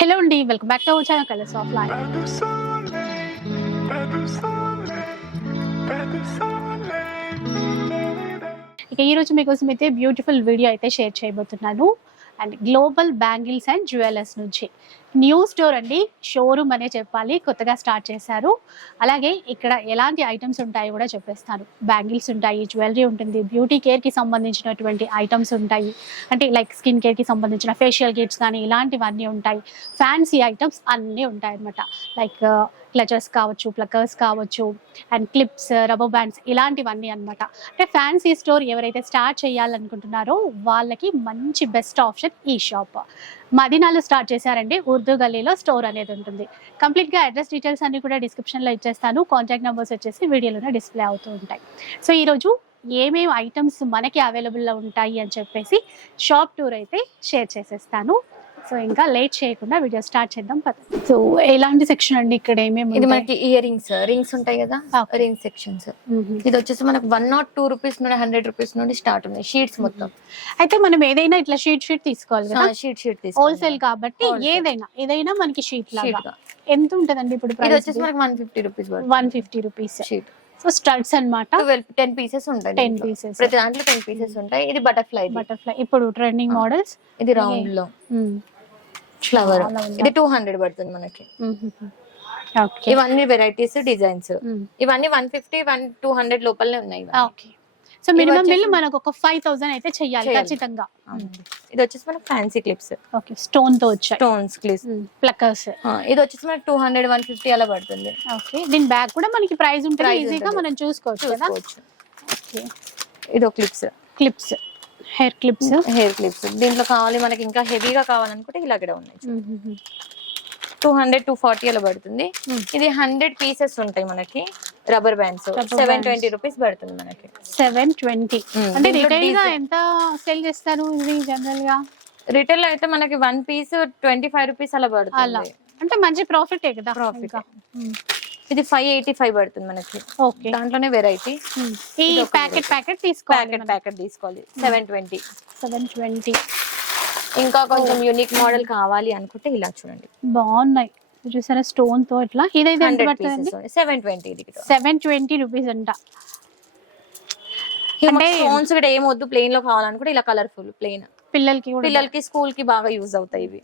Hello అండి welcome back to our channel colours of life ఇక ఈ రోజు మీకోసం అయితే బ్యూటిఫుల్ వీడియో అయితే షేర్ చేయబోతున్నాను. And global bangles and jewellers నుంచి. న్యూ స్టోర్ అండి షోరూమ్ అనే చెప్పాలి కొత్తగా స్టార్ట్ చేశారు. అలాగే ఇక్కడ ఎలాంటి ఐటమ్స్ ఉంటాయో కూడా చెప్పేస్తారు. బ్యాంగిల్స్ ఉంటాయి జ్యువెలరీ ఉంటుంది బ్యూటీ కేర్కి సంబంధించినటువంటి ఐటమ్స్ ఉంటాయి. అంటే లైక్ స్కిన్ కేర్కి సంబంధించిన ఫేషియల్ కిట్స్ కానీ ఇలాంటివన్నీ ఉంటాయి. ఫ్యాన్సీ ఐటమ్స్ అన్నీ ఉంటాయి అన్నమాట లైక్ క్లచర్స్ కావచ్చు ప్లకర్స్ కావచ్చు అండ్ క్లిప్స్ రబ్బర్ బ్యాండ్స్ ఇలాంటివన్నీ అన్నమాట. అంటే ఫ్యాన్సీ స్టోర్ ఎవరైతే స్టార్ట్ చేయాలనుకుంటున్నారో వాళ్ళకి మంచి బెస్ట్ ఆప్షన్ ఈ షాప్. మదీనాలో స్టార్ట్ చేశారండి. ఉర్దూ గల్లీలో స్టోర్ అనేది ఉంటుంది. కంప్లీట్గా అడ్రస్ డీటెయిల్స్ అన్ని కూడా డిస్క్రిప్షన్లో ఇచ్చేస్తాను. కాంటాక్ట్ నెంబర్స్ వచ్చేసి వీడియోలోనే డిస్ప్లే అవుతూ ఉంటాయి. సో ఈరోజు ఏమేమి ఐటమ్స్ మనకి అవైలబుల్లో ఉంటాయి అని చెప్పేసి షాప్ టూర్ అయితే షేర్ చేసేస్తాను. సో ఇంకా లేట్ చేయకుండా వీడియో స్టార్ట్ చేద్దాం పద. సో ఎలాంటి సెక్షన్ అండి ఇక్కడ ఏమేమి ఇది? మనకి ఇయర్ రింగ్స్ రింగ్స్ ఉంటాయి కదా. Ring sections. ఇది వచ్చేసి మనకి వన్ నాట్ టూ రూపీస్ నుండి హండ్రెడ్ రూపీస్ నుండి స్టార్ట్ ఉన్నాయి షీట్స్ మొత్తం. అయితే మనం ఏదైనా ఇట్లా షీట్ షీట్ తీసుకోవాలి కదా? షీట్ షీట్ హోల్సేల్ కాబట్టి. ఏదైనా ఏదైనా మనకి షీట్ లాగా. ఎంత ఉంటదండి ఇప్పుడు ఇది వచ్చేసి మనకి one fifty rupees one fifty rupees. Sheet. So studs అన్నమాట. ట్వెల్వ్ టెన్ పీసెస్ ఉంటాయి టెన్. పీసెస్ ప్రతి దాంట్లో టెన్ పీసెస్ ఉంటాయి. ఇది బటర్ఫ్లై బటర్ఫ్లై ఇప్పుడు ట్రెండింగ్. మోడల్స్ ఇది రౌండ్లో. ఫ్లవర్ ఇది టూ హండ్రెడ్ పడుతుంది మనకి. ఓకే. ఇవన్నీ వెరైటీస్ డిజైన్స్ ఇవన్నీ one fifty one two hundred లోపలనే ఉన్నాయి సో మినిమం బిల్ మనకు ఒక ఫైవ్ థౌసండ్ అయితే చెయ్యాలి చేయాలి. ఖచ్చితంగా. ఇది వచ్చేసి మనకి ఫ్యాన్సీ క్లిప్స్ ఓకే. స్టోన్తో వచ్చాయి. స్టోన్స్ క్లిప్స్ ప్లకర్స్ ఇది వచ్చేసి మనకి టూ హండ్రెడ్ వన్ ఫిఫ్టీ అలా పడుతుంది. ఓకే. దీని బ్యాగ్ కూడా మనకి ప్రైస్ ఉంటుంది. ఈజీగా. మనం చూసుకోవచ్చు కదా. ఇదో clips clips hair clips hair clips దీంట్లో కావాలి మనకి ఇంకా హెవీగా కావాలనుకుంటే ఇలా కూడా ఉన్నాయి. టూ హండ్రెడ్ టూ ఫార్టీ అలా పడుతుంది. ఇది హండ్రెడ్ పీసెస్ ఉంటాయి మనకి rubber bands seven. Twenty rupees పడుతుంది మనకి. Seven twenty. అంటే రిటైల్గా ఎంత సేల్ చేస్తారు ఇది జనరల్గా రిటైల్ అయితే మనకి one piece twenty five rupees అలా పడుతుంది. అంటే మంచి ప్రాఫిట్ కదా Profit. ఇది ఫైవ్ ఎయిటీ ఫైవ్ పడుతుంది మనకి. ఓకే దాంట్లోనే వెరైటీ Mm. ఈ ప్యాకెట్. ప్యాకెట్ తీసుకోవాలి ప్యాకెట్ ప్యాకెట్ తీసుకోవాలి. సెవెన్ ట్వంటీ సెవెన్ ట్వంటీ ఇంకా కొంచెం యూనిక్ మోడల్ కావాలి అనుకుంటే ఇలా చూడండి. బాగున్నాయి. చూసారా? స్టోన్తో ఇట్లా ఇదైతే ఎంత pieces seven twenty seven twenty rupees అంట. అంటే స్టోన్స్ కూడా ఏం వద్దు ప్లెయిన్లో కావాలనుకుంటే ఇలా కలర్ఫుల్ ప్లెయిన్ పిల్లలకి కూడా. పిల్లలకి స్కూల్కి బాగా యూజ్ అవుతాయి ఇవి.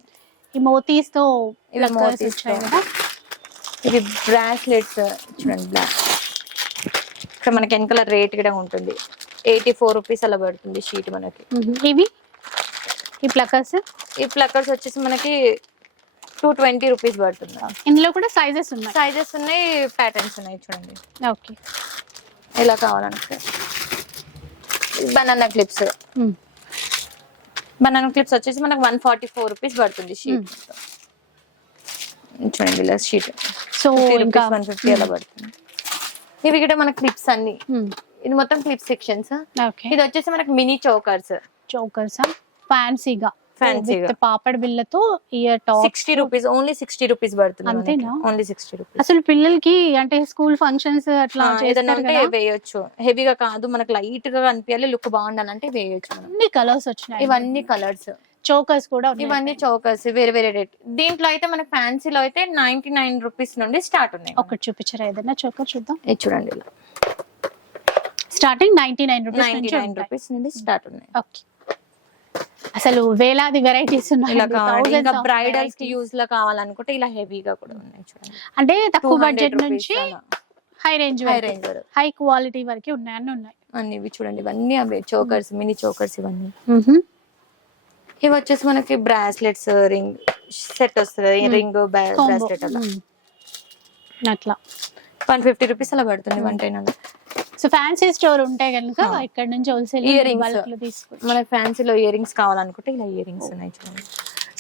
ఈ మోతీస్తో pluckers మోతీస్ వచ్చాయి తో. కదా. ఇవి బ్రాస్లెట్స్ చూడండి బ్లాక్ ఇక్కడ మనకి వెనకాల రేట్ కూడా ఉంటుంది. ఎయిటీ ఫోర్ రూపీస్ అలా పడుతుంది షీట్ మనకి. ఇవి? ఈ ప్లకర్స్ ఈ ప్లక్కర్స్ వచ్చేసి మనకి టూ ట్వంటీ రూపీస్ పడుతుంది. ఇందులో కూడా సైజెస్ ఉన్నాయి. సైజెస్ ఉన్నాయి ప్యాటర్న్స్ ఉన్నాయి చూడండి. ఓకే. ఎలా కావాలనుకుంటే బనానా క్లిప్స్ బనానా క్లిప్స్ వచ్చేసి మనకు వన్ ఫార్టీ ఫోర్ రూపీస్ పడుతుంది షీట్ చూడండి ఇలా షీట్ సో ఇంకా వన్ ఫిఫ్టీ అలా పడుతుంది. ఇవి కూడా మన క్లిప్స్ అన్ని. ఇది మొత్తం క్లిప్ సెక్షన్స్. ఇది వచ్చేసి మనకి మినీ చౌకర్స్. చోకర్స్? ఫ్యాన్సీగా. Fancyగా. పాపడ్ బిల్లతో ear top sixty rupees only sixty rupees పడుతుంది అంతేనా? Only sixty rupees. అసలు పిల్లలకి అంటే స్కూల్ ఫంక్షన్స్ అట్లా ఏదైనా వేయొచ్చు. హెవీగా కాదు మనకు లైట్గా కనిపించాలి లుక్ బాగుండాలంటే వేయొచ్చు అన్ని కలర్స్ వచ్చినాయి. ఇవన్నీ కలర్స్. చోకర్స్ కూడా ఉన్నాయి. ఇవన్నీ చౌకర్స్ వేరే వేరే రేట్. దీంట్లో అయితే మన ఫ్యాన్సీలో అయితే నైన్టీ నైన్ రూపీస్ నుండి స్టార్ట్ ఉన్నాయి. ఒకటి చూపించరా? ఏదైనా చోకర్ చూద్దాం. ఇది చూడండి ఇలా. Starting ninety nine rupees ninety nine. Rupees నుండి స్టార్ట్ ఉన్నాయి. ఓకే. అసలు వేలాది వెరైటీస్ ఉన్నాయి. బ్రైడల్స్కి. యూజ్లో కావాలనుకుంటే ఇలా హెవీగా కూడా ఉన్నాయి చూడండి. అంటే తక్కువ 200 బడ్జెట్ నుంచి. High range high range high quality వరకు. ఉన్నాయి అన్ని ఉన్నాయి. అన్ని ఇవి చూడండి. ఇవన్నీ అవే. చోకర్స్ మినీ చోకర్స్ ఇవన్నీ. ఇవి వచ్చేసి మనకి బ్రాస్లెట్స్ రింగ్ సెట్ వస్తుంది రింగ్. బ్రాస్లెట్ అలా. అట్లా. వన్ ఫిఫ్టీ రూపీస్ అలా పడుతుంది వన్ టెన్ అలా. సో ఫ్యాన్సీ స్టోర్ ఉంటే కనుక. ఇక్కడ నుంచి హోల్సేల్లో తీసుకోవచ్చు మనకి ఫ్యాన్సీలో ఇయర్ రింగ్స్ కావాలనుకుంటే ఇలా ఇయర్ రింగ్స్ ఉన్నాయి చూడండి.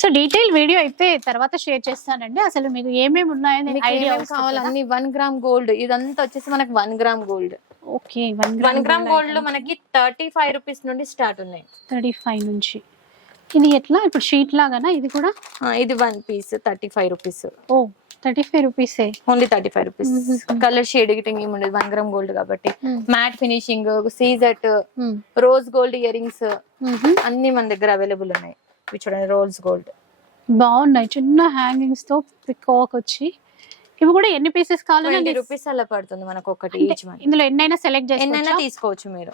సో డీటెయిల్ వీడియో అయితే తర్వాత షేర్ చేస్తానండి. అసలు మీకు ఏమేమి ఉన్నాయని ఐడియా ఏమేమి కావాలి? అన్ని వన్ గ్రామ్ గోల్డ్. ఇదంతా వచ్చేసి మనకి one gram gold. Okay one one gram గోల్డ్లో మనకి థర్టీ ఫైవ్ రూపీస్ నుండి స్టార్ట్ ఉన్నాయి. థర్టీ ఫైవ్ నుంచి. ఇది ఎట్లా? ఇప్పుడు షీట్ లాగానా? ఇది కూడా? ఇది one piece thirty five rupees ఓ థర్టీ ఫైవ్ రూపీసే only thirty five rupees. Colour shade గిటింగ్ ఏమి ఉండదు వన్ గ్రామ్ గోల్డ్ కాబట్టి. మ్యాట్ ఫినిషింగ్ సీజట్ రోజ్ గోల్డ్ ఇయర్ రింగ్స్ అన్ని మన దగ్గర అవైలబుల్ ఉన్నాయి. ఇవి చూడండి రోజ్ గోల్డ్ బాగున్నాయి. చిన్న హ్యాంగింగ్స్తో పికాక్ వచ్చి ఇవి కూడా ఎన్ని పీసెస్ కావాలన్నా రూపీస్ అలా పడుతుంది మనకు ఒకటి ఇందులో ఎన్నైనా సెలెక్ట్ ఎన్నైనా చేసుకోవచ్చు తీసుకోవచ్చు మీరు.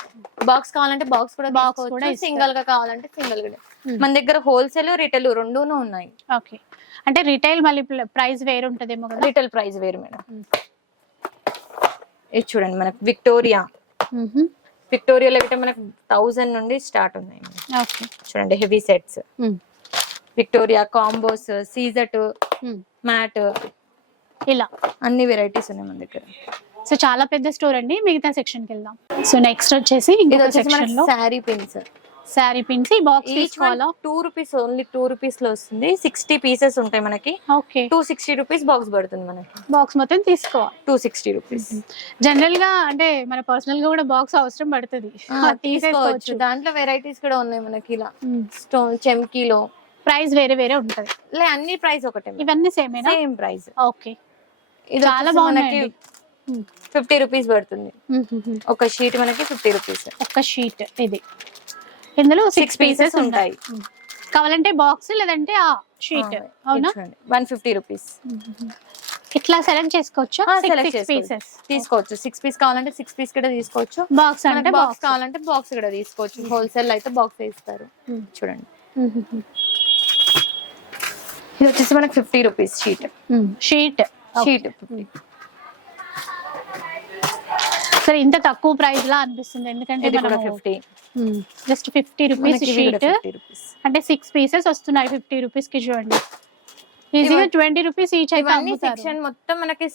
బాక్స్ కావాలంటే బాక్స్ కూడా బాక్స్ కూడా. సింగిల్గా కావాలంటే సింగిల్ కూడా Hmm. మన దగ్గర హోల్సేల్ రిటైల్ రెండూను ఉన్నాయి. ఓకే అంటే రిటైల్ మళ్ళీ ప్రైస్ వేరు ఉంటదేమో కదా? రిటైల్ ప్రైస్ వేరు మేడం. Hmm. ఇది చూడండి మనకు విక్టోరియా. విక్టోరియాలో అయితే మనకు థౌజండ్ నుండి స్టార్ట్ ఉన్నాయి చూడండి హెవీ సెట్స్. విక్టోరియా కాంబోస్ సీజట్. మ్యాట్ ఇలా. అన్ని వెరైటీస్ ఉన్నాయి మన దగ్గర. సో చాలా పెద్ద స్టోర్ అండి. మిగతా సెక్షన్కి వెళ్దాం. సో నెక్స్ట్ వచ్చేసి ఇంకొక సెక్షన్లో శారీ పిన్స్ శారీ పిన్స్ ఈ బాక్స్ తీసుకోవాలా టూ రూపీస్ ఓన్లీ టూ రూపీస్లో వస్తుంది. సిక్స్టీ పీసెస్ ఉంటాయి మనకి. Okay. Two sixty rupees box పడుతుంది మనకి. బాక్స్ మొత్తం తీసుకోవాలి. టూ సిక్స్టీ రూపీస్ జనరల్గా అంటే మన పర్సనల్గా కూడా బాక్స్ అవసరం పడుతుంది. తీసుకోవచ్చు. దాంట్లో వెరైటీస్ కూడా ఉన్నాయి మనకి ఇలా. స్టోన్ చెమ్కీలో ప్రైస్ వేరే వేరే ఉంటది. లే అన్ని ప్రైస్ ఒకటే ఇవన్నీ సేమేనా సేమ్ ప్రైస్ ఓకే. ఇది చాలా. మ్మ్. ఫిఫ్టీ రూపీస్ పడుతుంది. ఒక షీట్ మనకి ఫిఫ్టీ రూపీస్. ఒక్క షీట్ ఇది. ఇందులో సిక్స్ పీసెస్ ఉంటాయి. కావాలంటే బాక్స్ లేదంటే ఆ షీట్ అవునా వన్ ఫిఫ్టీ రూపీస్ ఇట్లా సెలెక్ట్ చేసుకోవచ్చా? పీసెస్ తీసుకోవచ్చు. సిక్స్ పీస్ కావాలంటే సిక్స్ పీస్ కూడా తీసుకోవచ్చు. బాక్స్ అంటే బాక్స్ కావాలంటే బాక్స్ కూడా తీసుకోవచ్చు. హోల్సేల్ అయితే బాక్స్ ఇస్తారు చూడండి. ఇది వచ్చేసి మనకి fifty rupees sheet sheet sheet. సరే ఇంత తక్కువ ప్రైస్ లా అనిపిస్తుంది. ఎందుకంటే fifty just fifty rupees sheet అంటే సిక్స్ పీసెస్ వస్తున్నాయి ఫిఫ్టీ రూపీస్కి చూడండి. ఈజీగా ట్వంటీ రూపీస్ ఈచ్ అయితే సెక్షన్ మొత్తం మనకి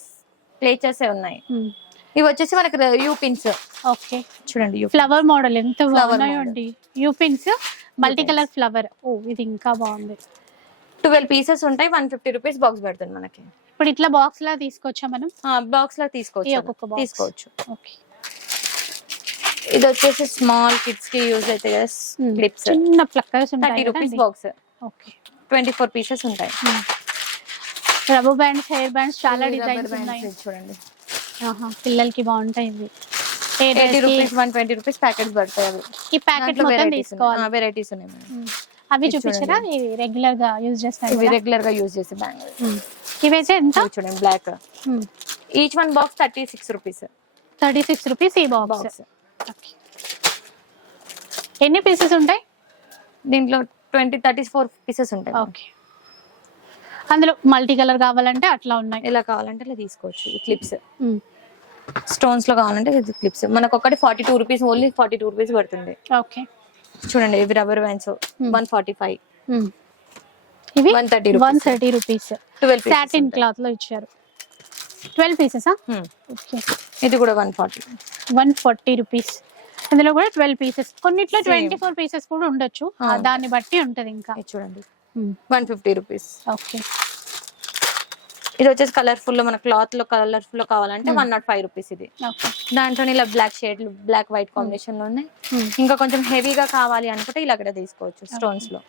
ప్లేచర్స్ ఉన్నాయి. మ్మ్. ఇవి వచ్చేసి మనకి యూ పిన్స్ ఓకే చూడండి యూ ఫ్లవర్ మోడల్ ఎంత Flower బాగున్నాయో model. అండి. U pins multi colour flower ఓ ఇది ఇంకా బాగుంది. ట్వెల్వ్ పీసెస్ ఉంటాయి వన్ ఫిఫ్టీ రూపీస్ బాక్స్ పడుతుంది మనకి. ఇప్పుడు ఇట్లా బాక్స్ లా తీసుకొచ్చా మనం? బాక్స్లో తీసుకోవచ్చు. తీసుకోవచ్చు. ఓకే. ఇది వచ్చేసి స్మాల్ కిడ్స్కి యూజ్ అవుతాయి కదా క్లిప్స్ చిన్న ప్లక్కర్స్ థర్టీ ఉంటాయి rupees. Box okay. Twenty four pieces ఉంటాయి రబ్బర్ బ్యాండ్స్ హెయిర్ బ్యాండ్స్ చాలా డిజైన్స్ ఉన్నాయి. చూడండి. పిల్లలకి బాగుంటాయి ఇవి. Eighty rupees one twenty rupees packets పడతాయి అవి. ఈ ప్యాకెట్ మొత్తం తీసుకోవాలి. వెరైటీస్ ఉన్నాయి. అవి చూపించరా? ఇవి రెగ్యులర్గా యూజ్ చేస్తాయి ఇవి? రెగ్యులర్గా యూజ్ చేసే బ్యాంగిల్. ఇవైతే ఎంత? చూడండి black each one box thirty six rupees thirty six rupees ఈ బాక్స్ ఎన్ని పీసెస్ ఉంటాయి? దీంట్లో ట్వంటీ థర్టీ ఫోర్ పీసెస్ ఉంటాయి. ఓకే అందులో మల్టీ కలర్ కావాలంటే అట్లా ఉన్నాయి. ఎలా కావాలంటే అలా తీసుకోవచ్చు. ఈ క్లిప్స్. స్టోన్స్లో కావాలంటే క్లిప్స్ మనకు ఒకటి forty two rupees only forty two rupees పడుతుంది. ఓకే చూడండి ఇవి rubber bands one forty five. ఇవి one thirty one thirty rupees twelve satin క్లాత్లో ఇచ్చారు. ట్వెల్వ్ పీసెస్ ఓకే ఇది కూడా one forty one forty rupees అందులో కూడా ట్వెల్వ్ పీసెస్ కొన్నిట్లో. ట్వంటీ ఫోర్ పీసెస్ కూడా ఉండొచ్చు. దాన్ని బట్టి ఉంటది ఇంకా. చూడండి. వన్ ఫిఫ్టీ రూపీస్ ఓకే ఇది వచ్చేసి కలర్ఫుల్లో మన క్లాత్లో కలర్ఫుల్లో కావాలంటే వన్ నాట్ ఫైవ్ రూపీస్ ఇది. దాంట్లో ఇలా బ్లాక్ షేడ్ బ్లాక్ వైట్ కాంబినేషన్లో ఉన్నాయి. ఇంకా కొంచెం హెవీగా కావాలి అనుకుంటే ఇలా కూడా తీసుకోవచ్చు స్టోన్స్లో.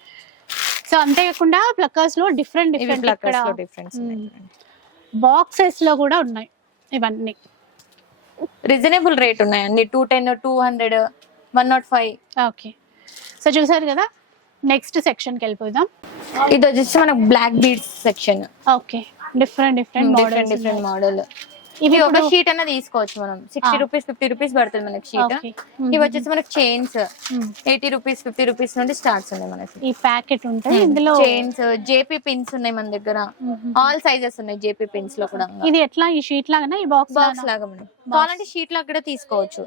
సో అంతేకాకుండా ప్లక్కర్స్లో డిఫరెంట్ డిఫరెంట్ ప్లక్కర్స్లో డిఫరెన్స్ బాక్సెస్లో కూడా ఉన్నాయి ఇవన్నీ. రీజనబుల్ రేట్ ఉన్నాయి అన్ని two ten two hundred one nought five okay so చూసారు కదా? నెక్స్ట్ సెక్షన్కి వెళ్ళిపోదాం. ఇది వచ్చేసి మనకు black beads section okay different different different different model ఇవి ఇవి ఒక షీట్ అన్న తీసుకోవచ్చు మనం. సిక్స్టీ. రూపీస్ ఫిఫ్టీ రూపీస్ పడుతుంది మనకి షీట్. ఇవి వచ్చేసి మనకి chains Hmm. Eighty rupees fifty rupees నుండి స్టార్ట్స్ ఉన్నాయి మనకి. ఈ ప్యాకెట్ ఉంటాయి ఇందులో చైన్స్ జేపీ పిన్స్ ఉన్నాయి మన దగ్గర. ఆల్ సైజెస్ ఉన్నాయి జేపీ పిన్స్లో కూడా. ఇది ఎట్లా? ఈ షీట్ లాగానా? ఈ బాక్స్ బాక్స్ లాగా మనం. కావాలంటే షీట్ లాగా కూడా తీసుకోవచ్చు.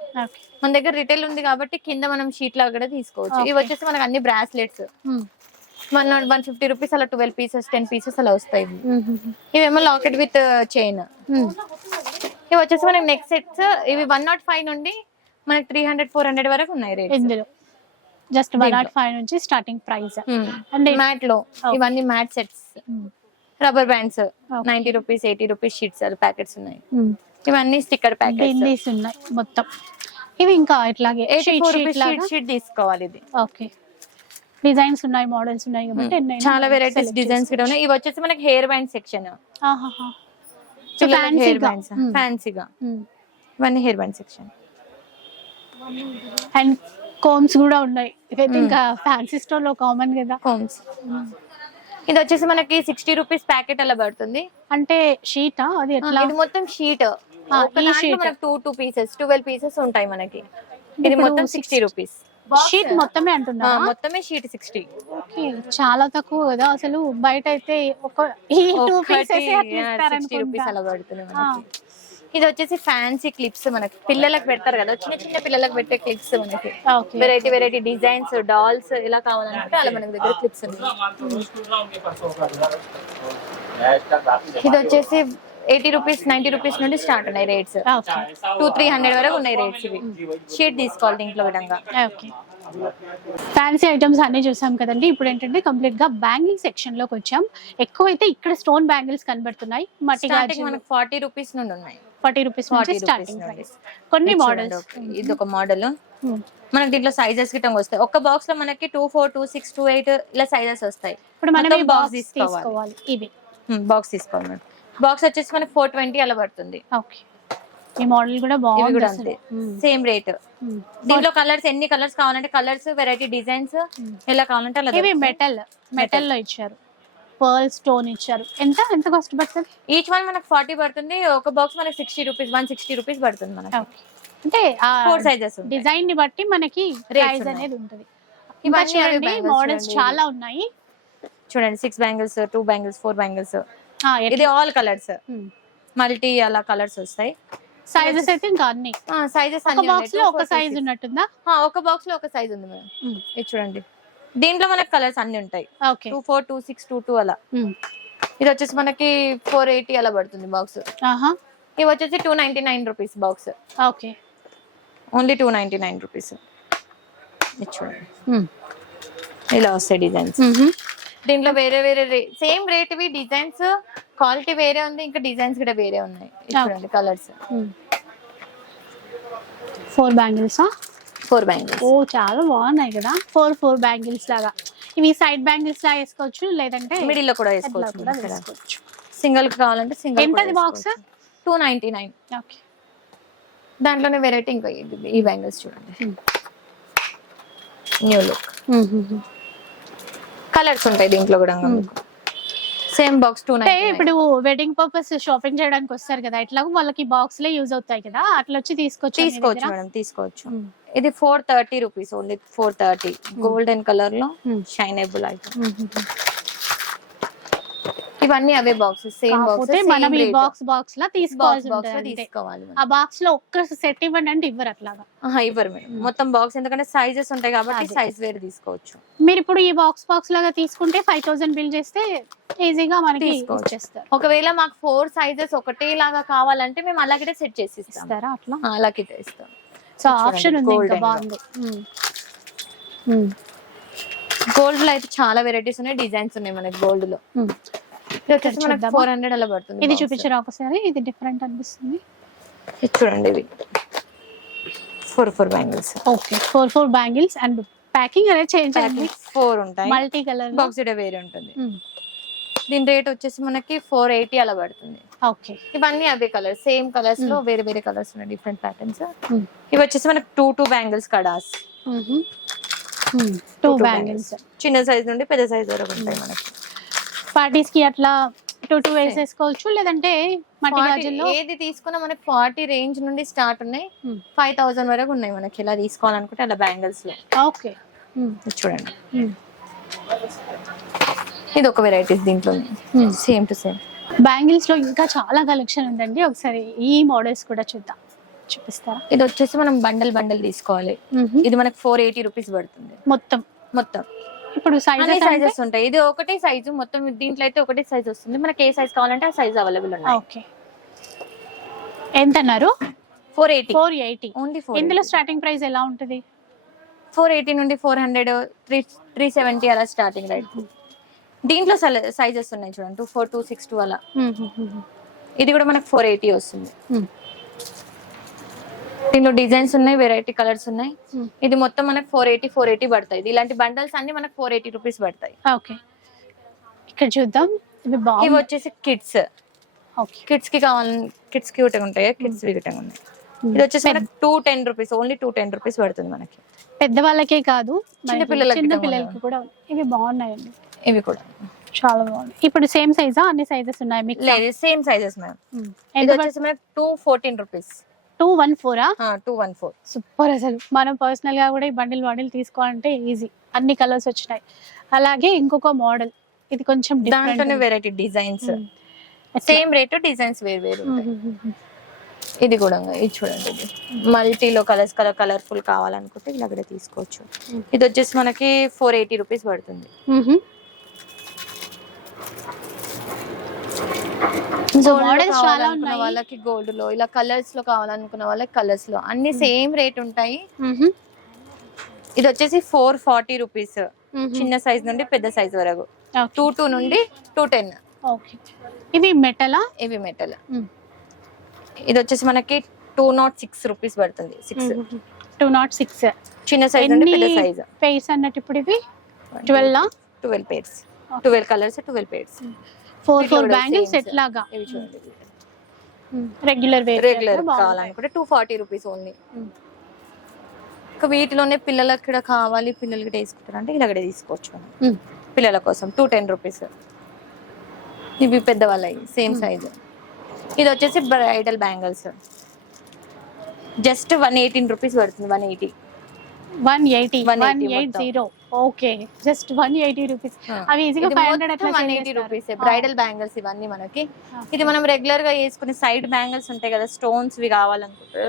మన దగ్గర రిటైల్ ఉంది కాబట్టి కింద మనం షీట్ లాగా కూడా తీసుకోవచ్చు. ఇవి. వచ్చేసి మనకి అన్ని bracelets one one fifty rupees అలా ట్వెల్వ్ పీసెస్ టెన్ పీసెస్ అలా వస్తాయి. ఇవి. ఇవేమో లాకెట్ విత్ చైన్. ఇవి వచ్చేసి మనకి నెక్ సెట్స్ ఇవి వన్ నాట్ ఫైవ్ నుండి మనకి త్రీ హండ్రెడ్ ఫోర్ హండ్రెడ్ వరకు ఉన్నాయి రేట్ ఇందులో. Just one. నాట్ ఫైవ్ నుంచి స్టార్టింగ్ ప్రైస్ అంటే మ్యాట్లో ఇవన్నీ matte sets rubber bands ninety rupees eighty rupees sheets packets ఉన్నాయి. ఇవన్నీ స్టిక్కర్ ప్యాకెట్స్ ఉన్నాయి మొత్తం. ఇవి ఇంకా ఇట్లాగే షీట్ షీట్ తీసుకోవాలి ఇది. ఓకే డిజైన్స్ ఉన్నాయి మోడల్స్ ఉన్నాయి కాబట్టి చాలా వెరైటీస్ డిజైన్స్ కూడా ఉన్నాయి. ఇవి వచ్చేసి మనకి hair band section hair. Bands. ఫ్యాన్సీగా. ఇవన్నీ hair band section and combs కూడా ఉన్నాయి. ఇవైతే ఇంకా ఫ్యాన్సీ స్టోర్లో కామన్ కదా. కోమ్స్. ఇది వచ్చేసి మనకి సిక్స్టీ రూపీస్ ప్యాకెట్ అలా పడుతుంది. అంటే షీటా? అది ఇది మొత్తం sheet. Two two pieces twelve pieces ఉంటాయి మనకి. ఇది మొత్తం సిక్స్టీ రూపీస్ షీట్ మొత్తమే అంటున్నా మొత్తమే షీట్ సిక్స్టీ ఓకే చాలా తక్కువ కదా. అసలు బయట అయితే ఒక ఈ టూ రూపీస్ అలా పడుతుంది మనకి. ఇది వచ్చేసి ఫ్యాన్సీ క్లిప్స్ మనకి. పిల్లలకు పెడతారు కదా. చిన్న చిన్న పిల్లలకు పెట్టే క్లిప్స్ మనకి. Okay. Variety variety designs dolls ఎలా కావాలంటే అలా మనకి దగ్గర క్లిప్స్ ఉన్నాయి. ఇది వచ్చేసి ఎయిటీ రూపీస్ నైన్టీ రూపీస్ నుండి స్టార్ట్ ఉన్నాయి రేట్స్. టూ త్రీ హండ్రెడ్ వరకు ఉన్నాయి రేట్స్ ఇవి. షీట్ తీసుకోవాలి దీంట్లో విధంగా. ఓకే. ఫ్యాన్సీ ఐటమ్స్ అన్ని చూసాం కదండి. ఇప్పుడు ఏంటంటే కంప్లీట్గా బ్యాంగిల్ సెక్షన్లోకి వచ్చాం. ఎక్కువ అయితే ఇక్కడ స్టోన్ బ్యాంగిల్స్ కనబడుతున్నాయి. మట్టి మనకి ఫార్టీ రూపీస్ నుండి ఉన్నాయి. ఫార్టీ రూపీస్ నుంచి 40 rupees స్టార్టింగ్. ప్రైస్ కొన్ని మోడల్స్ ఇది ఒక మోడల్ మనకి దీంట్లో సైజెస్ గిట్టం వస్తాయి. ఒక బాక్స్లో మనకి two four two six two eight ఇలా సైజెస్ వస్తాయి. ఇప్పుడు మనం బాక్స్ తీసుకోవాలి. తీసుకోవాలి. ఇవి. బాక్స్ తీసుకోవాలి. మేడం బాక్స్ వచ్చేసి మనకి ఫోర్ ట్వంటీ అలా పడుతుంది. ఓకే ఈ మోడల్ కూడా బాగుంది. సేమ్ రేట్ మ్మ్. దీంట్లో కలర్స్ ఎన్ని కలర్స్ కావాలంటే కలర్స్ వెరైటీ డిజైన్స్ ఎలా కావాలంటే అలా ఇవి మెటల్ మెటల్లో ఇచ్చారు. పర్ల్ స్టోన్ ఇచ్చారు. ఎంత ఎంత కాస్ట్ పడుతుంది? ఈచ్ వన్ మనకి ఫార్టీ పడుతుంది. ఒక బాక్స్ మనకి sixty rupees one sixty rupees పడుతుంది మనకి. అంటే ఫోర్ సైజెస్ డిజైన్ని బట్టి మనకి ప్రైస్. అనేది ఉంటుంది. ఇవన్నీ మోడల్స్. చాలా ఉన్నాయి. చూడండి six bangles two bangles four bangles ఇది ఆల్ కలర్స్ మల్టీ అలా కలర్స్ వస్తాయి. సైజెస్ అయితే ఇంకా అన్ని. సైజెస్ ఒక బాక్స్లో ఒక సైజ్ ఉన్నట్టుందా? ఒక బాక్స్లో ఒక సైజ్ ఉంది మేడం. మ్మ్. ఇది చూడండి. దీంట్లో మనకి కలర్స్ అన్ని ఉంటాయి. Okay two four two six two two అలా. మ్మ్. ఇది వచ్చేసి మనకి ఫోర్ ఎయిటీ అలా పడుతుంది బాక్స్ ఆహా. ఇవి వచ్చేసి two ninety nine rupees box okay only two ninety nine rupees చూడండి. మ్మ్. ఇలా వస్తాయి డిజైన్స్. దీంట్లో వేరే వేరే సేమ్ రేట్ వి డిజైన్స్ క్వాలిటీ వేరే ఉంది ఇంకా డిజైన్స్ కూడా వేరే ఉన్నాయి. చూడండి కలర్స్. ఫోర్ బ్యాంగిల్సా ఫోర్ బ్యాంగిల్స్ ఓ చాలా బాగున్నాయి కదా. ఫోర్ ఫోర్ బ్యాంగిల్స్ లాగా. ఇవి సైడ్ బ్యాంగిల్స్ లాగా వేసుకోవచ్చు లేదంటే మిడిల్లో కూడా వేసుకోవచ్చు సింగిల్ కావాలంటే single ఎంతది box two ninety nine okay దాంట్లోనే వెరైటీ ఇంకా ఈ బ్యాంగిల్స్ చూడండి. Hmm. న్యూ లుక్ కలర్స్ ఉంటాయి దీంట్లో కూడా సేమ్ బాక్స్ టూ అంటే ఇప్పుడు వెడ్డింగ్ పర్పస్ షాపింగ్ చేయడానికి వస్తారు కదా ఇట్లా వాళ్ళకి బాక్స్ లే యూజ్ అవుతాయి కదా అట్లా వచ్చి తీసుకోవచ్చు తీసుకోవచ్చు? మేడం తీసుకోవచ్చు. ఇది four thirty rupees only four thirty golden కలర్లో. Shinable item. ఇవన్నీ అవే బాక్సెస్ సేమ్ బాక్సెస్ మనం ఈ బాక్స్ బాక్స్ లా అంతే. తీసుకోవాలి ఆ బాక్స్లో ఒక్క సెట్ ఇవ్వండి అంటే ఇవ్వరు అట్లాగా. ఇవ్వరు మేడం. మొత్తం బాక్స్ ఎందుకంటే సైజెస్ ఉంటాయి కాబట్టి. సైజ్ వేరు తీసుకోవచ్చు. మీరు ఇప్పుడు ఈ బాక్స్ బాక్స్ లాగా తీసుకుంటే ఫైవ్ థౌసండ్ బిల్ చేస్తే ఈజీగా మనకి. ఇచ్చేస్తారు. ఒకవేళ మాకు ఫోర్ సైజెస్ ఒకటే లాగా కావాలంటే మేము అలాగే సెట్ చేసి ఇస్తాం ఇస్తారా అట్లా? అలాగే ఇస్తాం సో ఆప్షన్ ఉంది ఇంకా. బాగుంది. గోల్డ్లో అయితే చాలా వెరైటీస్ ఉన్నాయి డిజైన్స్ ఉన్నాయి మనకి గోల్డ్లో. ఇది? ఫోర్ హండ్రెడ్ అలా పడుతుంది ఇది. చూపించరా ఒకసారి ఇది డిఫరెంట్ అనిపిస్తుంది. ఇది చూడండి ఇవి. Four four bangles okay four four bangles and packing అనేది చేంజ్ అయింది. ఫోర్ ఉంటాయి. మల్టీ కలర్ బాక్స్ వేరే ఉంటుంది. దీని రేట్ వచ్చేసి మనకి ఫోర్ ఎయిటీ అలా పడుతుంది. ఓకే ఇవన్నీ అవే కలర్స్ సేమ్ కలర్స్లో వేరే వేరే కలర్స్ ఉన్నాయి డిఫరెంట్ ప్యాటర్న్స్ Hmm. ఇవి వచ్చేసి మనకి టూ టూ బ్యాంగిల్స్ కడాస్. టూ two బ్యాంగిల్స్ చిన్న సైజ్ నుండి పెద్ద సైజ్ వరకు ఉంటాయి మనకి. పార్టీస్కి అట్లా టూ టూ వేసేసుకోవచ్చు లేదంటే మట్టి 40 గాజుల్లో ఏది తీసుకున్నా మనకి ఫార్టీ రేంజ్ నుండి స్టార్ట్ ఉన్నాయి. Hmm. ఫైవ్ థౌసండ్ వరకు ఉన్నాయి మనకి. ఇలా తీసుకోవాలనుకుంటే అలా బ్యాంగిల్స్లో. ఓకే. ఇది చూడండి. ఇది ఒక వెరైటీస్ దీంట్లో సేమ్ టు సేమ్ బ్యాంగిల్స్లో ఇంకా చాలా కలెక్షన్ ఉందండి. ఒకసారి ఈ మోడల్స్ కూడా చూద్దాం. చూపిస్తారా? ఇది వచ్చేసి మనం బండల్ బండల్ తీసుకోవాలి. ఇది మనకి ఫోర్ ఎయిటీ రూపీస్ పడుతుంది. మొత్తం. మొత్తం. ఇప్పుడు అన్ని సైజెస్ ఉంటాయి. ఇది ఒకటే సైజు మొత్తం దీంట్లో అయితే ఒకటే సైజ్ వస్తుంది. మనకి ఏ సైజ్ కావాలంటే ఆ సైజ్ అవైలబుల్ ఉన్నాయి. ఓకే. ఎంత అన్నారు four eighty four eighty only four ఇందులో స్టార్టింగ్ ప్రైస్ ఎలా ఉంటుంది? ఫోర్ ఎయిటీ నుండి four hundred three three seventy అలా స్టార్టింగ్ రైట్ దీంట్లో సైజెస్ ఉన్నాయి చూడండి. Two four two six two అలా. ఇది కూడా మనకి ఫోర్ ఎయిటీ వస్తుంది. దీనిలో డిజైన్స్ ఉన్నాయి వెరైటీ కలర్స్ ఉన్నాయి. Hmm. ఇది మొత్తం మనకి ఫోర్ ఎయిటీ ఫోర్ ఎయిటీ పడతాయి. ఇలాంటి బండల్స్ అన్ని మనకి ఫోర్ ఎయిటీ రూపీస్ పడతాయి. ఓకే ఇక్కడ చూద్దాం. ఇవి వచ్చేసి కిడ్స్ ఓకే కిడ్స్కి కావాలి కిడ్స్గా ఉంటాయి? కిడ్స్ ఉన్నాయి ఇది వచ్చేసి మనకి two ten rupees only two ten rupees పడుతుంది మనకి. పెద్ద వాళ్ళకే కాదు చిన్న పిల్లలకి చిన్న పిల్లలకి కూడా ఇవి బాగున్నాయండి. ఇవి కూడా. చాలా బాగుంది ఇప్పుడు సేమ్ సైజా అన్ని సైజెస్ ఉన్నాయి? మీకు లేదు సేమ్ సైజెస్ మ్యామ్ ఇది వచ్చేసి మనకి two fourteen rupees two one ఫోరా? Two one four. Super అసలు. మనం పర్సనల్గా కూడా ఈ బండిల్ బండిల్ తీసుకోవాలంటే ఈజీ. అన్ని కలర్స్ వచ్చినాయి. అలాగే ఇంకొక మోడల్. ఇది కొంచెం దాంట్లోనే variety designs same rate designs వేరు వేరు. ఇది కూడా ఇది చూడండి ఇది. మల్టీలో కలర్స్ కలర్ కలర్ఫుల్ కావాలనుకుంటే ఇలా కూడా తీసుకోవచ్చు. ఇది వచ్చేసి మనకి ఫోర్ ఎయిటీ రూపీస్ పడుతుంది. సో మోడల్స్ చాలా ఉన్నాయి. వాళ్ళకి గోల్డ్లో ఇలా కలర్స్లో కావాలనుకున్న వాళ్ళకి కలర్స్లో. అన్ని సేమ్ రేట్ ఉంటాయి. ఇది వచ్చేసి ఫోర్ ఫార్టీ రూపీస్ చిన్న సైజ్ నుండి పెద్ద సైజ్ వరకు. టూ టూ నుండి టూ టెన్ ఇవి మెటలా? ఇవి మెటల్. Mm. ఇది వచ్చేసి మనకి టూ నాట్ సిక్స్ రూపీస్ పడుతుంది సిక్స్ టూ నాట్ సిక్స్ చిన్న సైజ్ నుండి పెద్ద సైజ్ పేస్ అన్నట్టు ఇప్పుడు ఇవి? Twelve twelve pairs twelve colours twelve pairs four four bangles same set లాగా. ఇవి చూడండి రెగ్యులర్ వేర్ రెగ్యులర్ కావాలనుకుంటే టూ ఫార్టీ రూపీస్ ఓన్లీ. ఇంకా వీటిలోనే పిల్లలకి కూడా కావాలి పిల్లలకి వేసుకుంటారు. అంటే ఇలా కూడా తీసుకోవచ్చు మనం. Mm. పిల్లల కోసం టూ టెన్ రూపీస్ ఇవి పెద్దవాళ్ళవి సేమ్ సైజ్ ఇది వచ్చేసి bridal bangles just one eighteen rupees పడుతుంది one eighty one eighty 180 one eight zero okay just one eighty rupees అవి ఈజీగా ఫైవ్ హండ్రెడ్ అట్లా one eighty rupees bridal bangles ఇవన్నీ మనకి. ఇది మనం రెగ్యులర్గా వేసుకునే సైడ్ బ్యాంగిల్స్ ఉంటాయి కదా స్టోన్స్ ఇవి కావాలనుకుంటే.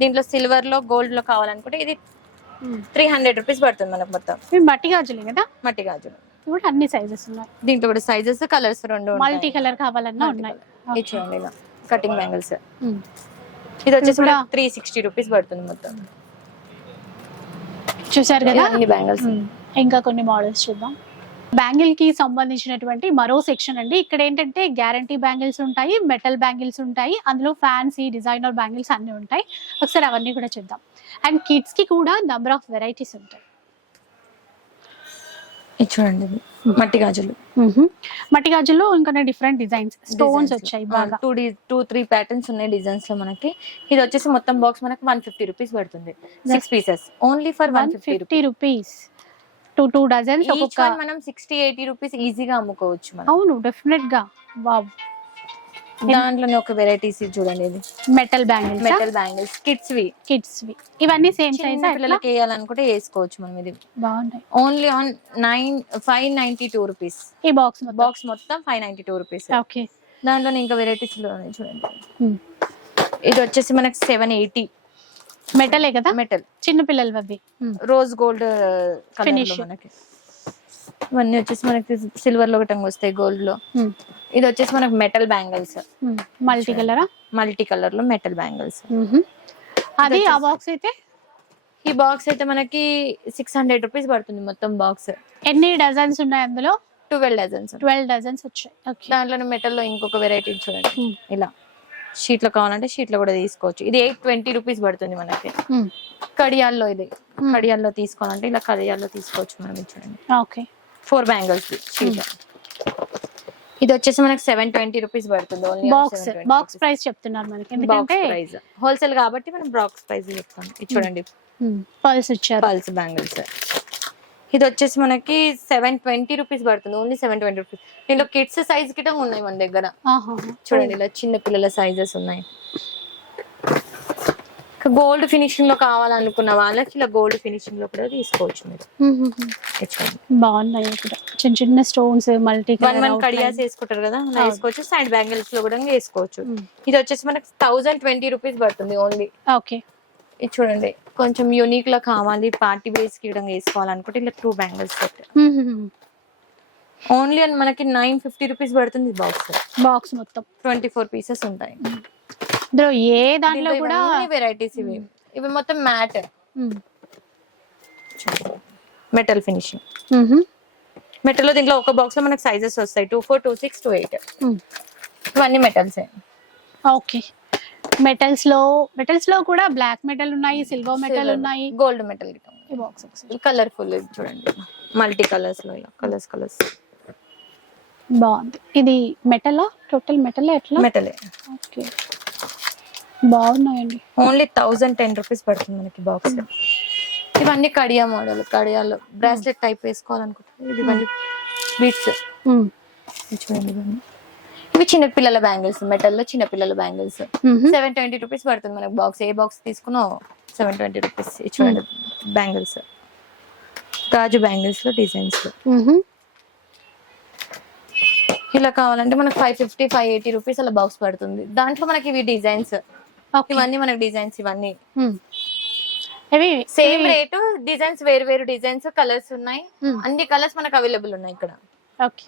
దీంట్లో సిల్వర్లో గోల్డ్లో కావాలనుకుంటే ఇది త్రీ హండ్రెడ్ రూపీస్ పడుతుంది మనకు మొత్తం. మట్టి గాజులే కదా? మట్టి గాజులు. కూడా అన్ని సైజెస్ ఉన్నాయి. దీంట్లో కూడా సైజెస్ కలర్స్ రెండు మల్టీ కలర్ కావాలన్నా ఉన్నాయి. ఇది చూడండి కటింగ్ బ్యాంగిల్స్ Mm. ఇది వచ్చేసి త్రీ సిక్స్టీ రూపీస్ పడుతుంది మొత్తం. చూసారు కదా? అన్ని బ్యాంగిల్స్. ఇంకా కొన్ని మోడల్స్ చూద్దాం. బ్యాంగిల్కి సంబంధించినటువంటి మరో సెక్షన్ అండి. ఇక్కడ ఏంటంటే గ్యారంటీ బ్యాంగిల్స్ ఉంటాయి మెటల్ బ్యాంగిల్స్ ఉంటాయి అందులో ఫ్యాన్సీ డిజైనర్ బ్యాంగిల్స్ అన్ని ఉంటాయి. ఒకసారి అవన్నీ కూడా చూద్దాం. అండ్ కిడ్స్కి కూడా నంబర్ ఆఫ్ వెరైటీస్ ఉంటాయి. ఇది చూడండి ఇది. మట్టి గాజులు. మట్టి గాజుల్లో ఇంకా డిఫరెంట్ డిజైన్స్ స్టోన్స్ వచ్చాయి బాగా. Two D two three patterns ఉన్నాయి డిజైన్స్లో మనకి. ఇది వచ్చేసి మొత్తం బాక్స్ మనకి వన్ ఫిఫ్టీ రూపీస్ పడుతుంది. Six pieces only for one fifty rupees two two dozens ఒక్కొక్క మనం సిక్స్టీ ఎయిటీ రూపీస్ ఈజీగా అమ్ముకోవచ్చు అవును డెఫినెట్గా. వావ్ దాంట్లోనే ఒక వెరైటీస్ చూడండి ఇది metal bangles metal bangles kids వి. కిడ్స్ వి. ఇవన్నీ సేమ్ సైజ్ పిల్లలకి వేయాలనుకుంటే వేసుకోవచ్చు మనం ఇది. బాగున్నాయి only on nine five ninety two rupees ఈ బాక్స్ మొత్తం? బాక్స్ మొత్తం five ninety two rupees okay దాంట్లో ఇంకా వెరైటీస్ చూడండి. ఇది వచ్చేసి మనకి సెవెన్ ఎయిటీ మెటలే కదా? మెటల్ చిన్న పిల్లలు అవి రోజ్ గోల్డ్ Finish. మనకి. ఇవన్నీ వచ్చేసి మనకి సిల్వర్లో ఒకటి వస్తాయి గోల్డ్లో. ఇది వచ్చేసి మనకి మెటల్ బ్యాంగిల్స్ మల్టీ కలరా మల్టీ కలర్లో మెటల్ బ్యాంగిల్స్ అది ఆ బాక్స్ అయితే? ఈ బాక్స్ అయితే మనకి సిక్స్ హండ్రెడ్ రూపీస్ పడుతుంది మొత్తం బాక్స్ ఎన్ని డజన్స్ ఉన్నాయి అందులో? ట్వెల్వ్ డజన్స్ ట్వెల్వ్ డజన్స్ వచ్చాయి. దాంట్లో మెటల్లో ఇంకొక వెరైటీ చూడండి. ఇలా. షీట్లో కావాలంటే షీట్లో కూడా తీసుకోవచ్చు. ఇది ఎయిట్ ట్వంటీ రూపీస్ పడుతుంది మనకి. కడియాల్లో ఇది. కడియాల్లో తీసుకోవాలంటే ఇలా కడియాల్లో తీసుకోవచ్చు మనం చూడండి. ఓకే ఫోర్ బ్యాంగిల్స్ షీట్ ఇది వచ్చేసి మనకి సెవెన్ ట్వంటీ రూపీస్ పడుతుంది. ఓన్లీ బాక్స్ బాక్స్ ప్రైస్ చెప్తున్నారు మనకి. ఎందుకంటే ప్రైస్ హోల్సేల్ కాబట్టి మనం బాక్స్ ప్రైస్ చెప్తాం. ఇది చూడండి. పల్స్ ఇచ్చారు. పల్స్ బ్యాంగిల్స్ ఇది వచ్చేసి మనకి సెవెన్ ట్వంటీ రూపీస్ పడుతుంది. ఓన్లీ సెవెన్ ట్వంటీ రూపీస్ దీంట్లో కిడ్స్ సైజ్ గిట్ట ఉన్నాయి మన దగ్గర. చూడండి ఇలా చిన్న పిల్లల సైజెస్ ఉన్నాయి. గోల్డ్ ఫినిషింగ్లో కావాలనుకున్న వాళ్ళకి ఇలా గోల్డ్ ఫినిషింగ్లో కూడా తీసుకోవచ్చు మీరు. బాగున్నాయి ఇక్కడ చిన్న చిన్న స్టోన్స్ మల్టీ వన్ వన్ కడియాస్ వేసుకుంటారు కదా అలా వేసుకోవచ్చు. సైడ్ బ్యాంగిల్స్లో కూడా వేసుకోవచ్చు. ఇది వచ్చేసి మనకి థౌసండ్ ట్వంటీ రూపీస్ పడుతుంది ఓన్లీ ఓకే. ఇది చూడండి కొంచెం యూనిక్ లా కావాలి. పార్టీ బేస్కి వేసుకోవాలనుకుంటే ఇలా టూ బ్యాంగిల్స్ ఓన్లీ అని మనకి నైన్ ఫిఫ్టీ రూపీస్ పడుతుంది బాక్స్ బాక్స్ మొత్తం. ట్వంటీ ఫోర్ పీసెస్ ఉంటాయి ఏ దాంట్లో కూడా వెరైటీస్ ఇవి. ఇవి మొత్తం మ్యాట్. Metal finishing. మెటల్లో దీంట్లో ఒక బాక్స్లో మనకి సైజెస్ వస్తాయి. Two four two six two eight. ఇవన్నీ మెటల్స్ ఓకే. మెటల్స్లో మెటల్స్లో కూడా బ్లాక్ మెటల్ ఉన్నాయి సిల్వర్ మెటల్ ఉన్నాయి. గోల్డ్ మెటల్ ఈ బాక్స్ కలర్ఫుల్ చూడండి. మల్టీ కలర్స్లో కలర్స్ కలర్స్ బాగుంది. ఇది మెటలా టోటల్ మెటల్ ఎట్లా? మెటలే ఓకే. బాగున్నాయండి. ఓన్లీ థౌజండ్ టెన్ రూపీస్ పడుతుంది మనకి బాక్స్ ఇవన్నీ కడియా మోడల్ కడియాలో. బ్రాస్లెట్ టైప్ వేసుకోవాలనుకుంటున్నాను. ఇది ఇవన్నీ బీట్స్ చూడండి ఇవన్నీ ఇవి చిన్న పిల్లల బ్యాంగిల్స్ మెటల్లో చిన్న పిల్లల బ్యాంగిల్స్. సెవెన్ ట్వంటీ రూపీస్ పడుతుంది మనకు బాక్స్ ఏ బాక్స్ తీసుకున్నా సెవెన్ ట్వంటీ రూపీస్. చూడండి బ్యాంగిల్స్. గాజు బ్యాంగిల్స్లో డిజైన్స్ ఇలా కావాలంటే మనకు five fifty five eighty rupees అలా బాక్స్ పడుతుంది. దాంట్లో మనకి ఇవి డిజైన్స్ ఇవన్నీ మనకి డిజైన్స్ ఇవన్నీ. ఇవి సేమ్ రేటు డిజైన్స్ వేరు వేరు డిజైన్స్ కలర్స్ ఉన్నాయి. అన్ని కలర్స్ మనకు అవైలబుల్ ఉన్నాయి ఇక్కడ. ఓకే.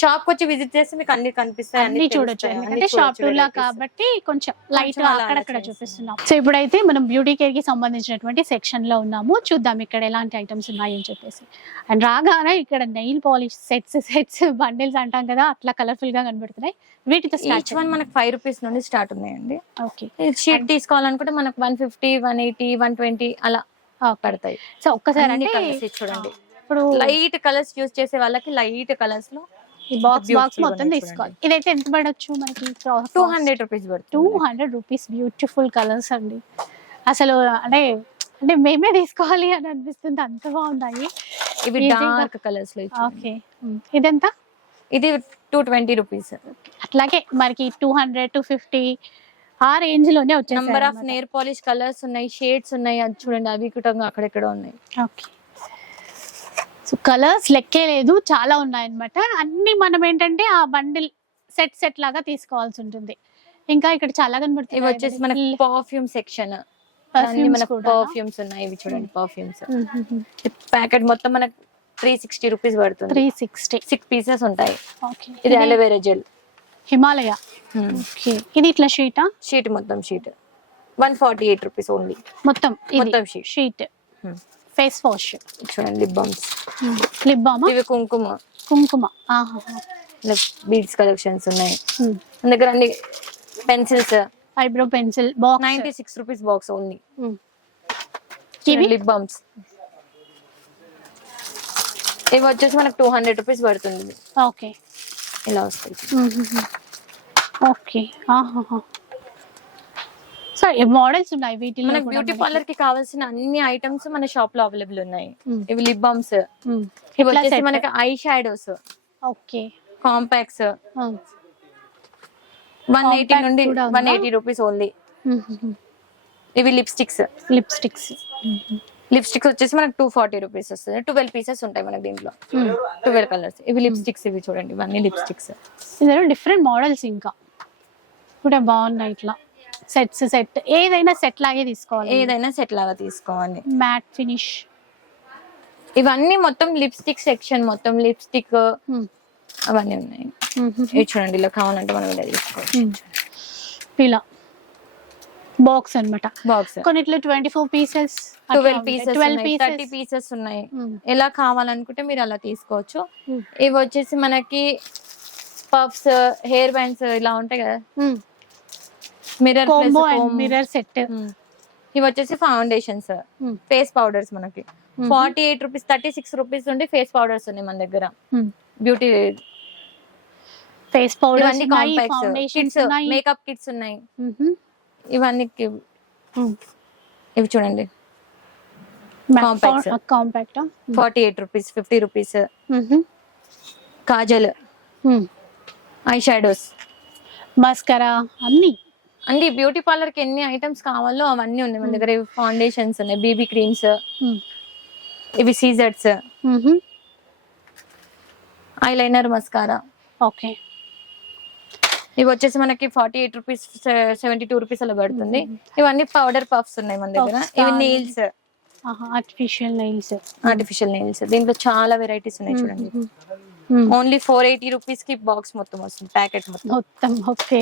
షాప్ వచ్చి విజిట్ చేస్తే మీకు అన్ని కనిపిస్తాయి అన్ని చూడొచ్చు. ఎందుకంటే షాప్ టూర్ లా. కాబట్టి కొంచెం లైట్ అక్కడక్కడ. చూపిస్తున్నాం. సో ఇప్పుడైతే మనం బ్యూటీ కేర్కి సంబంధించినటువంటి సెక్షన్లో ఉన్నాము. చూద్దాం ఇక్కడ ఎలాంటి ఐటమ్స్ ఉన్నాయని చెప్పేసి. అండ్ రాగానే ఇక్కడ nail polish sets sets bundles అంటాం కదా అట్లా కలర్ఫుల్గా కనబడుతున్నాయి. వీటితో స్టార్ట్ వన్ మనకు ఫైవ్ రూపీస్ నుండి స్టార్ట్ ఉన్నాయండి. ఓకే షీట్ తీసుకోవాలనుకుంటే మనకు one fifty one eighty one twenty అలా పడతాయి. సో ఒక్కసారి చూడండి. ఇప్పుడు లైట్ కలర్స్ యూస్ చేసే వాళ్ళకి లైట్ కలర్స్లో ఈ బాక్స్ బాక్స్ మొత్తం తీసుకోవాలి. ఇదైతే ఎంత పడొచ్చు మనకి? Two hundred rupees two hundred rupees beautiful colours అండి. అసలు అంటే అంటే మేమే తీసుకోవాలి అని అనిపిస్తుంది. అంత బాగున్నాయి. ఇవి డార్క్ కలర్స్లో. ఓకే. ఇదెంత? ఇది టూ ట్వంటీ రూపీస్ అట్లాగే మనకి టూ హండ్రెడ్ టూ ఫిఫ్టీ ఆ రేంజ్లోనే వచ్చేసాయి number of. Nail polish colours ఉన్నాయి షేడ్స్ ఉన్నాయి అది చూడండి అవి కూడా అక్కడెక్కడ ఉన్నాయి. ఓకే. కలర్స్ లెక్కే లేదు చాలా ఉన్నాయన్నమాట. అన్ని మనం ఏంటంటే ఆ బండిల్ సెట్ సెట్ లాగా తీసుకోవాల్సి ఉంటుంది. ఇంకా ఇక్కడ చాలా ఇవి కనబడుతుంది వచ్చేసి మనకి పర్ఫ్యూమ్ సెక్షన్ పర్ఫ్యూమ్స్ ఉన్నాయి ఇవి చూడండి పర్ఫ్యూమ్స్ ప్యాకెట్ మొత్తం మనకు త్రీ సిక్స్టీ రూపీస్ పడుతుంది. త్రీ సిక్స్టీ సిక్స్ పీసెస్ ఉంటాయి. ఇది aloe vera gel Himalaya. Okay ఇది ఇట్లా షీటా షీట్ మొత్తం sheet one forty eight rupees only మొత్తం మొత్తం sheet. Sheet face wash. చూడండి లిప్ బామ్స్ లిప్ బామ్? ఇవి కుంకుమ. కుంకుమ. ఆహా. బీడ్స్ కలెక్షన్స్ ఉన్నాయి. మన దగ్గర అన్ని pencils. Eyebrow pencil box. Ninety six rupees box only. ఇవి? Lip balms. ఇవి వచ్చేసి మనకు టూ హండ్రెడ్ రూపీస్ పడుతుంది. ఓకే. ఇలా వస్తాయి. ఓకే. ఆహా సో మోడల్స్ ఉన్నాయి వీటిలో మనకు కూడా బ్యూటీ మనకి. పార్లర్కి కావాల్సిన అన్ని ఐటమ్స్ మన షాప్లో అవైలబుల్ ఉన్నాయి. Mm. ఇవి లిప్ బామ్స్ Mm. ఇవి ఇట్లా వచ్చేసి set. మనకి ఐ షాడోస్ ఓకే కాంపాక్ట్స్ ఆ. వన్ ఎయిటీ Compact నుండి కూడా ఉందా? వన్ ఎయిటీ రూపీస్ ఓన్లీ ఇవి లిప్స్టిక్స్ లిప్స్టిక్స్ లిప్స్టిక్స్ వచ్చేసి మనకు టూ ఫార్టీ రూపీస్ వస్తుంది. ట్వెల్వ్ పీసెస్ ఉంటాయి మనకి దీంట్లో. ట్వెల్వ్ కలర్స్ ఇవి లిప్స్టిక్స్ ఇవి చూడండి. ఇవన్నీ లిప్స్టిక్స్ ఇందులో డిఫరెంట్ మోడల్స్ ఇంకా. కూడా బాగున్నాయి ఇట్లా. సెట్స్ సెట్ ఏదైనా సెట్ లాగే తీసుకోవాలి. ఏదైనా సెట్ లాగా తీసుకోవాలి. మ్యాట్ ఫినిష్ ఇవన్నీ మొత్తం లిప్స్టిక్ సెక్షన్ మొత్తం లిప్స్టిక్ అవన్నీ ఉన్నాయి. ఇవి చూడండి ఇలా కావాలంటే మనం ఇలా తీసుకోవచ్చు. ఇలా. బాక్స్ అన్నమాట. బాక్స్ కొన్నిట్లో twenty four pieces twelve pieces twelve thirty pieces ఉన్నాయి. ఎలా కావాలనుకుంటే మీరు అలా తీసుకోవచ్చు. ఇవి వచ్చేసి మనకి పఫ్స్ హెయిర్ బ్యాండ్స్ ఇలా ఉంటాయి కదా. Mirror combo and mirror set ఇవి వచ్చేసి ఫౌండేషన్స్ ఫేస్ పౌడర్స్ మనకి. Forty eight rupees thirty six rupees నుండి ఫేస్ పౌడర్స్ ఉన్నాయి మన దగ్గర. బ్యూటీ ఫేస్ పౌడర్ ఇవన్నీ కాంపాక్ట్స్ ఉన్నాయి. మేకప్ కిట్స్ ఉన్నాయి. ఇవన్నీ ఇవి చూడండి. Compact forty eight rupees fifty rupees kajal. Eye shadows mascara అన్ని. అన్ని బ్యూటీ పార్లర్కి ఎన్ని ఐటమ్స్ కావాలో అవన్నీ ఉన్నాయి మన దగ్గర. ఫౌండేషన్స్ ఉన్నాయి. బీబీ క్రీమ్స్ ఇవి సీజర్స్ ఐలైనర్ మస్కారా ఓకే ఇవి వచ్చేసి మనకి forty eight rupees seventy two rupees అలా పడుతుంది. ఇవన్నీ పౌడర్ పఫ్స్ ఉన్నాయి మన దగ్గర. ఇవి. Nails artificial nails artificial nails దీంట్లో చాలా వెరైటీస్ ఉన్నాయి చూడండి. ఓన్లీ ఫోర్ ఎయిటీ రూపీస్కి బాక్స్ మొత్తం వస్తుంది ప్యాకెట్ మొత్తం. మొత్తం ఓకే.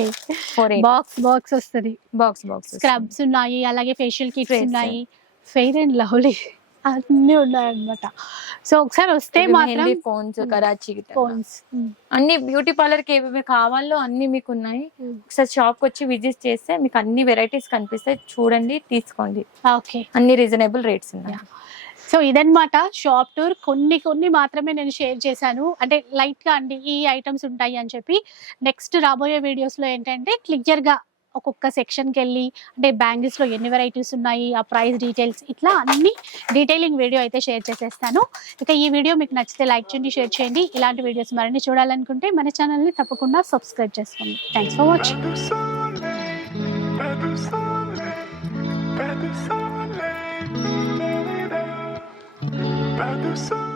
ఫోర్ బాక్స్ బాక్స్ వస్తుంది. బాక్స్ బాక్స్ స్క్రబ్స్ ఉన్నాయి అలాగే ఫేషియల్ కిట్స్. ఉన్నాయి. ఫెయిర్ అండ్ లవ్లీ అన్ని ఉన్నాయి అన్నమాట సో ఒకసారి వస్తే మాత్రం ఫోన్స్ కరాచీ ఫోన్స్ అన్ని బ్యూటీ పార్లర్కి ఏమేమి కావాలో అన్ని మీకు ఉన్నాయి ఒకసారి షాప్కి వచ్చి విజిట్ చేస్తే మీకు అన్ని వెరైటీస్ కనిపిస్తాయి. చూడండి తీసుకోండి. ఓకే అన్ని రీజనబుల్ రేట్స్ ఉన్నాయి. సో ఇదన్నమాట షాప్ టూర్. కొన్ని కొన్ని మాత్రమే నేను షేర్ చేశాను. అంటే లైట్గా అండి ఈ ఐటమ్స్ ఉంటాయి అని చెప్పి. నెక్స్ట్ రాబోయే వీడియోస్లో ఏంటంటే క్లియర్గా ఒక్కొక్క సెక్షన్కి వెళ్ళి అంటే బ్యాంగిల్స్లో ఎన్ని వెరైటీస్ ఉన్నాయి ఆ ప్రైస్ డీటెయిల్స్ ఇట్లా అన్ని డీటెయిలింగ్ వీడియో అయితే షేర్ చేసేస్తాను. ఇక ఈ వీడియో మీకు నచ్చితే లైక్ చేయండి షేర్ చేయండి. ఇలాంటి వీడియోస్ మరిన్ని చూడాలనుకుంటే మన ఛానల్ని తప్పకుండా సబ్స్క్రైబ్ చేసుకోండి. Thanks for watching pas de sang.